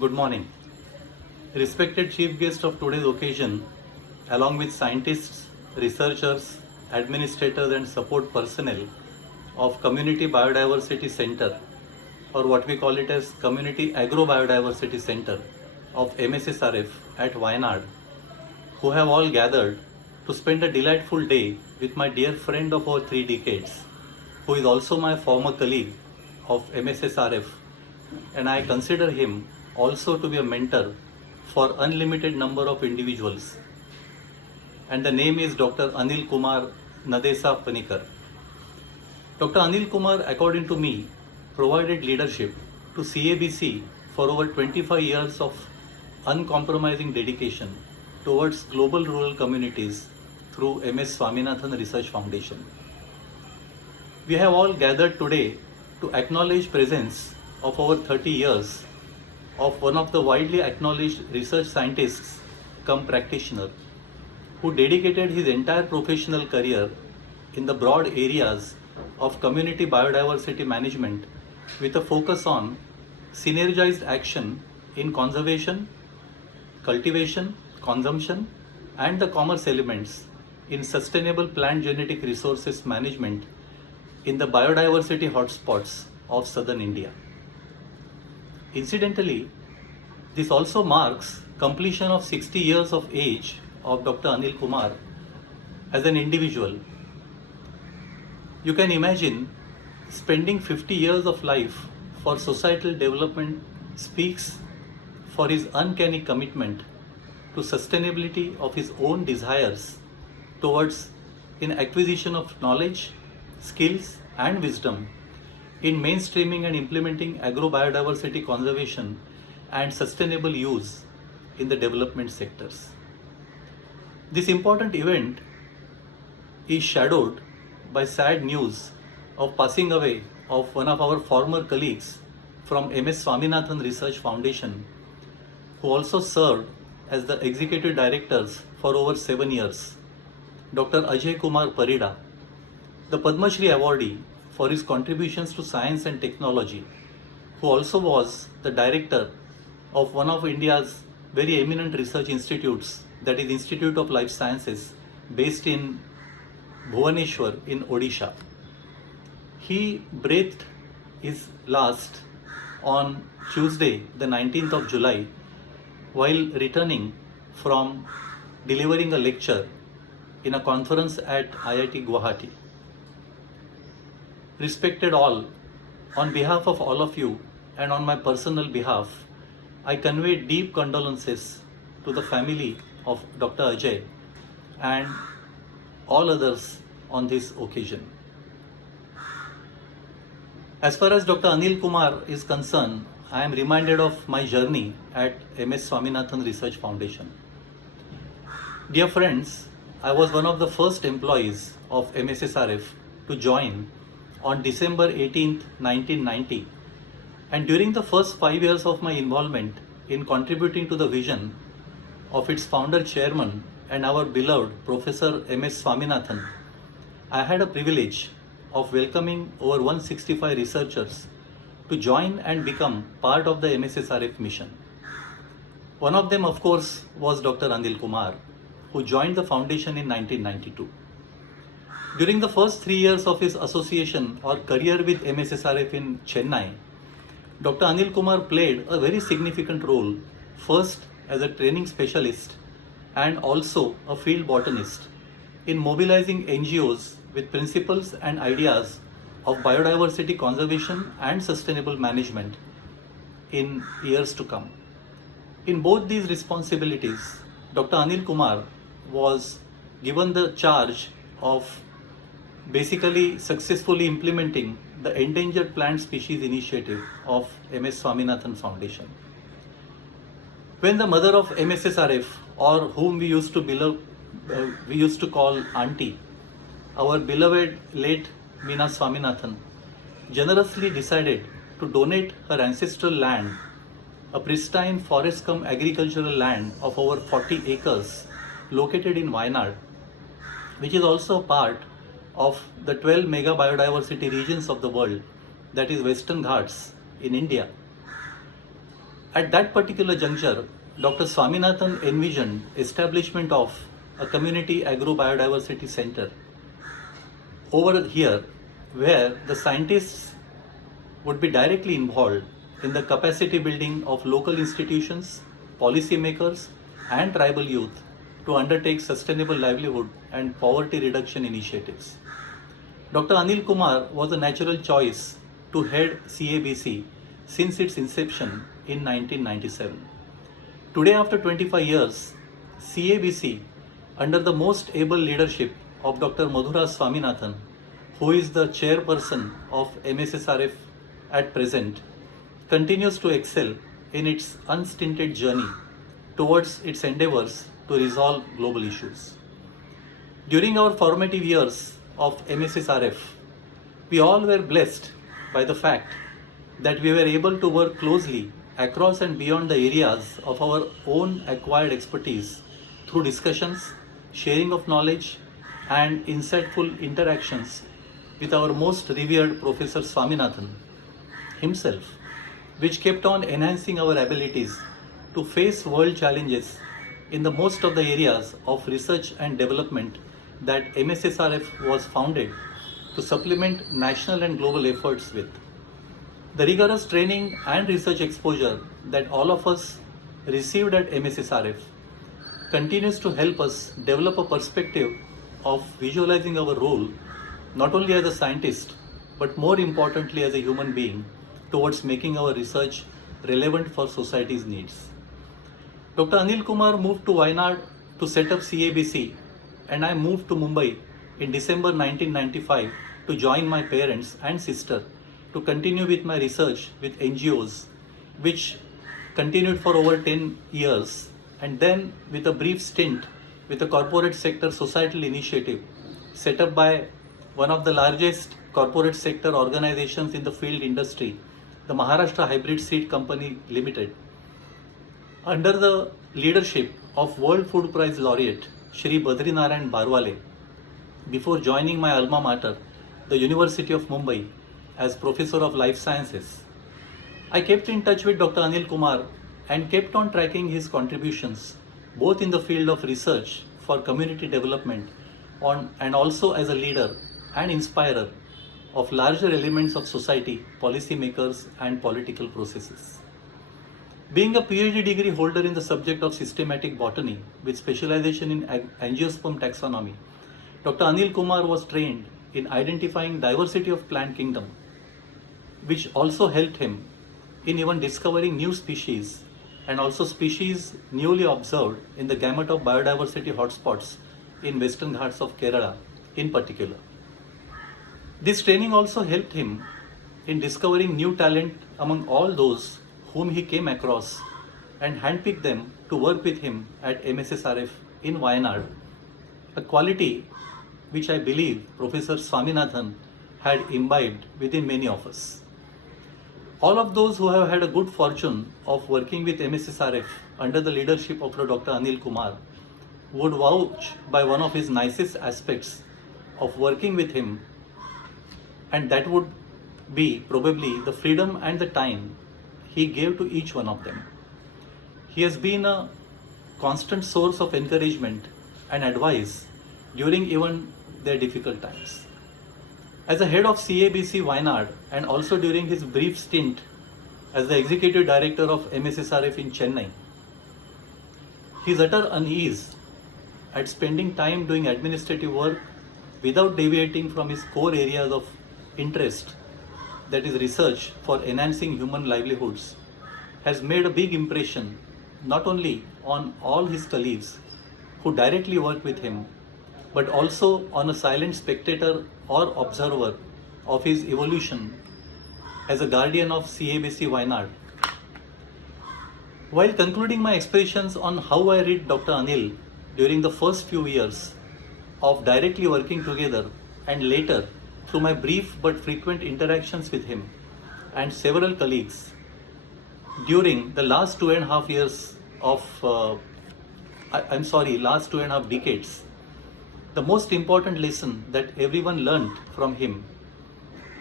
Good morning. Respected chief guest of today's occasion, along with scientists, researchers, administrators and support personnel of Community Biodiversity Center, or what we call it as Community Agro-Biodiversity Center of Mssrf at Wayanad, who have all gathered to spend a delightful day with my dear friend of over 3 decades, who is also my former colleague of Mssrf, and I consider him also to be a mentor for unlimited number of individuals. And the name is Dr. Anil Kumar Nadesa Panikar. Dr. Anil Kumar, according to me, provided leadership to CAbC for over 25 years of uncompromising dedication towards global rural communities through Swaminathan Research Foundation. We have all gathered today to acknowledge presence of over 30 years of one of the widely acknowledged research scientists cum practitioner who dedicated his entire professional career in the broad areas of community biodiversity management with a focus on synergized action in conservation, cultivation, consumption and the commerce elements in sustainable plant genetic resources management in the biodiversity hotspots of southern India. Incidentally, this also marks completion of 60 years of age of Dr. Anil Kumar as an individual. You can imagine spending 50 years of life for societal development speaks for his uncanny commitment to sustainability of his own desires towards in acquisition of knowledge, skills and wisdom in mainstreaming and implementing agro-biodiversity conservation and sustainable use in the development sectors. This important event is shadowed by sad news of passing away of one of our former colleagues from Swaminathan Research Foundation, who also served as the executive directors for over 7 years, Dr. Ajay Kumar Parida, the Padma Shri awardee for his contributions to science and technology, who also was the director of one of India's very eminent research institutes, that is Institute of Life Sciences, based in Bhubaneswar in Odisha. He breathed his last on Tuesday, the 19th of July, while returning from delivering a lecture in a conference at IIT Guwahati. Respected all, on behalf of all of you and on my personal behalf, I convey deep condolences to the family of Dr. Ajay and all others on this occasion. As far as Dr. Anil Kumar is concerned, I am reminded of my journey at Swaminathan Research Foundation. Dear friends, I was one of the first employees of Mssrf to join on December 18, 1990, and during the first 5 years of my involvement in contributing to the vision of its founder chairman and our beloved Professor M.S. Swaminathan, I had a privilege of welcoming over 165 researchers to join and become part of the Mssrf mission. One of them, of course, was Dr. Anil Kumar, who joined the foundation in 1992. During the first 3 years of his association or career with Mssrf in Chennai, Dr. Anil Kumar played a very significant role, first as a training specialist and also a field botanist, in mobilizing NGOs with principles and ideas of biodiversity conservation and sustainable management in years to come. In both these responsibilities, Dr. Anil Kumar was given the charge of basically successfully implementing the Endangered Plant Species Initiative of M.S. Swaminathan Foundation. When the mother of Mssrf, or whom we used to call Auntie, our beloved late Meena Swaminathan, generously decided to donate her ancestral land, a pristine forest cum agricultural land of over 40 acres located in Wayanad, which is also part of the 12 mega biodiversity regions of the world, that is Western Ghats in India. At that particular juncture, Dr. Swaminathan envisioned establishment of a community agro-biodiversity center over here where the scientists would be directly involved in the capacity building of local institutions, policymakers, and tribal youth to undertake sustainable livelihood and poverty reduction initiatives. Dr. Anil Kumar was a natural choice to head CAbC since its inception in 1997. Today, after 25 years, CAbC, under the most able leadership of Dr. Madhura Swaminathan, who is the chairperson of Mssrf at present, continues to excel in its unstinted journey towards its endeavors to resolve global issues. During our formative years of Mssrf, we all were blessed by the fact that we were able to work closely across and beyond the areas of our own acquired expertise through discussions, sharing of knowledge, and insightful interactions with our most revered Professor Swaminathan himself, which kept on enhancing our abilities to face world challenges in the most of the areas of research and development that Mssrf was founded to supplement national and global efforts with. The rigorous training and research exposure that all of us received at Mssrf continues to help us develop a perspective of visualizing our role not only as a scientist but more importantly as a human being towards making our research relevant for society's needs. Dr. Anil Kumar moved to Wayanad to set up CAbC, and I moved to Mumbai in December 1995 to join my parents and sister to continue with my research with NGOs, which continued for over 10 years, and then with a brief stint with a corporate sector societal initiative set up by one of the largest corporate sector organizations in the field industry, the Maharashtra Hybrid Seed Company Limited. Under the leadership of World Food Prize laureate Shri Badrinarayan Barwale, before joining my alma mater, the University of Mumbai, as Professor of Life Sciences, I kept in touch with Dr. Anil Kumar and kept on tracking his contributions both in the field of research for community development and also as a leader and inspirer of larger elements of society, policymakers, and political processes. Being a PhD degree holder in the subject of systematic botany with specialization in angiosperm taxonomy, Dr. Anil Kumar was trained in identifying diversity of plant kingdom, which also helped him in even discovering new species and also species newly observed in the gamut of biodiversity hotspots in Western Ghats of Kerala in particular. This training also helped him in discovering new talent among all those whom he came across and handpicked them to work with him at Mssrf in Wayanad, a quality which I believe Professor Swaminathan had imbibed within many of us. All of those who have had a good fortune of working with Mssrf under the leadership of Dr. Anil Kumar would vouch by one of his nicest aspects of working with him, and that would be probably the freedom and the time he gave to each one of them. He has been a constant source of encouragement and advice during even their difficult times. As the head of CAbC Wayanad and also during his brief stint as the executive director of Mssrf in Chennai, his utter unease at spending time doing administrative work without deviating from his core areas of interest, that is research for enhancing human livelihoods, has made a big impression not only on all his colleagues who directly work with him, but also on a silent spectator or observer of his evolution as a guardian of CAbC Wayanad. While concluding my expressions on how I read Dr. Anil during the first few years of directly working together and later through my brief but frequent interactions with him and several colleagues during the last 2.5 years of, last 2.5 decades, the most important lesson that everyone learned from him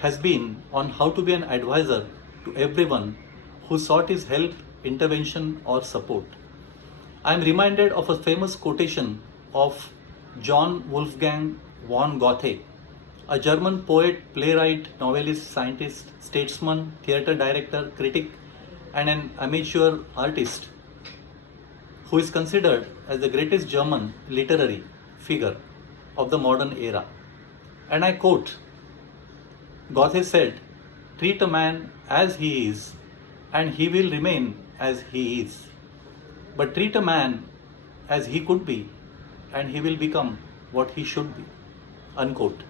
has been on how to be an advisor to everyone who sought his help intervention or support. I am reminded of a famous quotation of John Wolfgang von Goethe, a German poet, playwright, novelist, scientist, statesman, theatre director, critic, and an amateur artist who is considered as the greatest German literary figure of the modern era. And I quote, Goethe said, "Treat a man as he is, and he will remain as he is. But treat a man as he could be, and he will become what he should be." Unquote.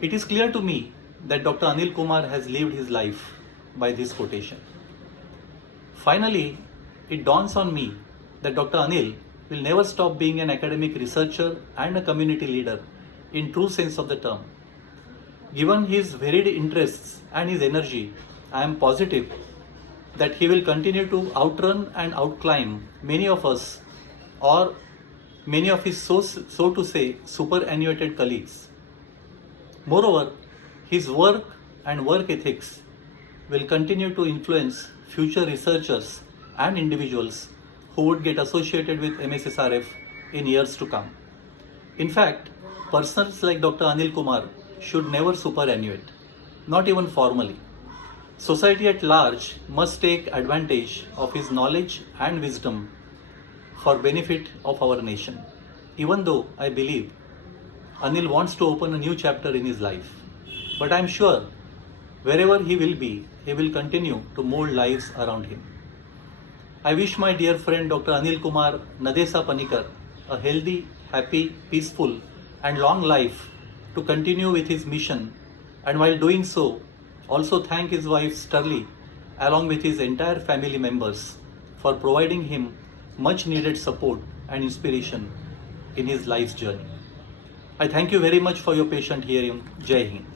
It is clear to me that Dr. Anil Kumar has lived his life by this quotation. Finally, it dawns on me that Dr. Anil will never stop being an academic researcher and a community leader in true sense of the term. Given his varied interests and his energy, I am positive that he will continue to outrun and outclimb many of us or many of his so to say superannuated colleagues. Moreover, his work and work ethics will continue to influence future researchers and individuals who would get associated with Mssrf in years to come. In fact, persons like Dr. Anil Kumar should never superannuate, not even formally. Society at large must take advantage of his knowledge and wisdom for benefit of our nation. Even though I believe Anil wants to open a new chapter in his life, but I am sure wherever he will be, he will continue to mold lives around him. I wish my dear friend Dr. Anil Kumar Nadesa Panikar a healthy, happy, peaceful and long life to continue with his mission, and while doing so, also thank his wife Sterling along with his entire family members for providing him much needed support and inspiration in his life's journey. I thank you very much for your patient hearing. Jai Hind.